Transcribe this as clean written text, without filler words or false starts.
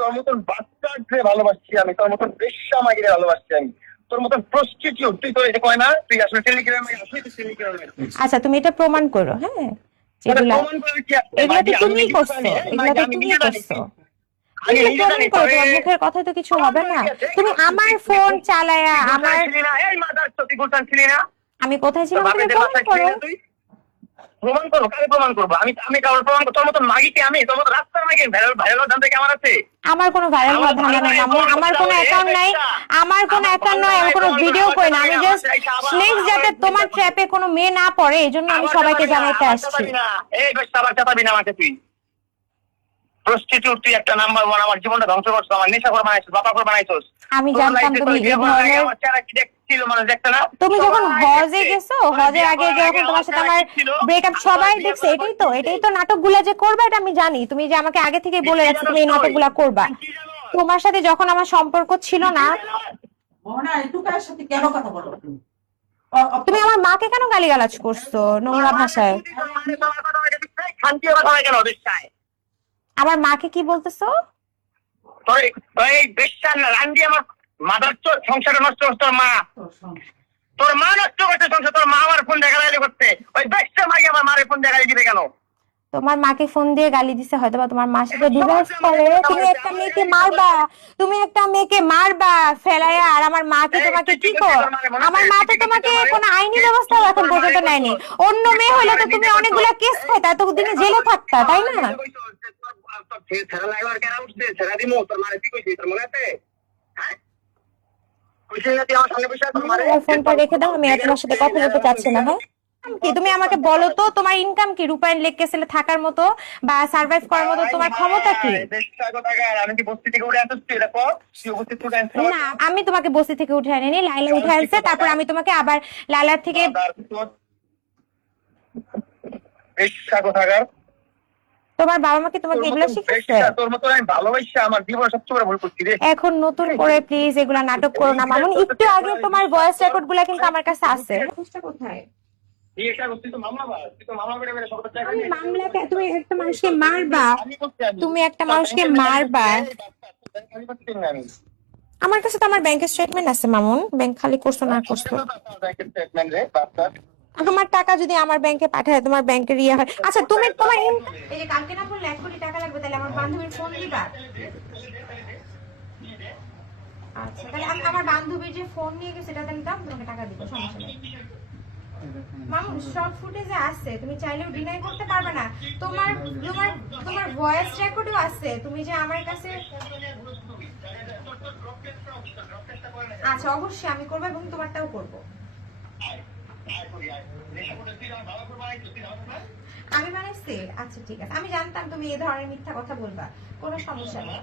তোর মতন বাচ্চাকে ভালোবাসছি আমি, তোর মতন বেশ্যা মাগিরে ভালোবাসছি আমি, তোর মতন প্রস্টিটিউট তুই, তোর এটা কয় না তুই আসলে টেলিগ্রামে আসলে তুই টেলিগ্রামে। আচ্ছা তুমি এটা প্রমাণ করো, হ্যাঁ যেগুলা প্রমাণ করে কি এগুলা তো তুমি করছো, এগুলা তো তুমি করছো। প্রমাণ করো, তোমার মুখের কথা তো কিছু হবে না। তুমি আমার ফোন চালায়া আমার, এই মাদার তুই গুলশান ছিলি না? আমি কোথায় ছিলাম তুমি প্রমাণ করো। প্রমাণ করো, কাকে প্রমাণ করবো? আমি কারোর প্রমাণ করবো? তোর মতন মাগিকে আমি, তোর মতো রাস্তার মাগি ভাইরাল ভাইরাল ধান্দা কেমন আছে? আমার কোনো ভাইরাল হওয়ার ধান্দা নাই মামু, আমার কোনো অ্যাকাউন্ট নাই, আমার কোনো অ্যাকাউন্ট নয়, আমি কোনো ভিডিও করি না। আমি জাস্ট নেক্সট যাতে তোমার ট্র্যাপে কোনো মেয়ে না পড়ে এজন্য আমি সবাইকে জানাইতে আসছি। এই বেশ আবার চাপাবি না আমাকে তুই। প্রস্টিটিউট তুই একটা নাম্বার ওয়ান, আমার জীবনটা ধ্বংস করছো, আমার নেশা করে বানাইছিস, বাবা করে বানাইছিস। আমি জানতাম তুমি এই ধরনের, আমার চেহারা কি দেখছিল মানুষ দেখতে না? তুমি যখন হজে গেছো, হজের আগে যখন তোমার সাথে আমার ব্রেকআপ সবাই দেখছে, এটাই তো নাটকগুলা যে করবে এটা আমি জানি। তুমি যে আমাকে আগে থেকে বলে রাখছো তুমি এই নাটকগুলা করবা। তোমার সাথে যখন আমার সম্পর্ক ছিল না, তুমি আমার মাকে কেন গালিগালাজ করছো নোংরা ভাষায়? আমার মাকে কি বলতেছো? তোর মা নষ্ট করতে সংসার, তোর মা আমার ফোন দেখা করতে, ওই বেশটা মাই আমার মারে ফোন দেখা দিবে কেন? তোমার মাকে ফোন দিয়ে গালি দিছে হয়তো, বা তোমার মার সাথে ডিভোর্স করে তুমি একটা মেয়েকে মারবা, তুমি একটা মেয়েকে মারবা ফেলায়া, আর আমার মা কি তোমাকে কি কর? আমার মা তো তোমাকে কোনো আইনি ব্যবস্থা এখন পর্যন্ত নেয়নি। অন্য মেয়ে হলে তো তুমি অনেকগুলা কেস খাইতা, তো দিনে জেলে থাকতা, তাই না? ফোনটা রেখে দাও, আমি আর তোমার সাথে কথা বলতে চাচ্ছি না। হ্যাঁ কি তুমি আমাকে বলো তো, তোমার ইনকাম কি রূপায়ণ লেক ক্যাসেলে থাকার মতো বা সার্ভাইভ করার মতো তোমার ক্ষমতা কি? না আমি তোমাকে বস্তি থেকে উঠে আনিনি, লাইলা উঠে আনছে, তারপর আমি তোমাকে আবার লাইলার থেকে। তোমার বাবা মা কি তোমাকে এগুলা শিখাচ্ছে? তোর মতো আমি ভালোবাসি আমার জীবনে সবচেয়ে বড় ভুল করছি রে। এখন নতুন করে প্লিজ এগুলা নাটক করো না মামুন। একটু আগে তোমার ভয়েস রেকর্ড গুলা কিন্তু আমার কাছে আছে। কোথায় মামলাকে তুমি একটা মানুষকে মারবা, তুমি একটা মানুষকে মারবা। আমার কাছে তো আমার ব্যাংকের স্টেটমেন্ট আছে মামুন, ব্যাংক খালি করছো না করছো। আমার টাকা যদি আমার ব্যাংকে পাঠায়, তোমার ব্যাংকের ইয়ে হয়। আচ্ছা তুমি তোমার এই যে কালকে না বললে 1 কোটি টাকা লাগবে, তাহলে আমার বান্ধবীর ফোন দিবা? আচ্ছা তাহলে আমি আমার বান্ধবীর যে ফোন নিয়ে গেছে সেটা দেন, দাও তোমাকে টাকা দিব, সমস্যা নেই। মামুন সব ফুটেজে আছে, তুমি চাইলেও ডিনাই করতে পারবে না। তোমার তোমার তোমার ভয়েস রেকর্ডও আছে, তুমি যে আমার কাছে। আচ্ছা অবশ্যই আমি করবো এবং তোমারটাও করবো। আমি বানাইছি? আচ্ছা ঠিক আছে, আমি জানতাম তুমি এই ধরনের মিথ্যা কথা বলবা, কোনো সমস্যা নেই।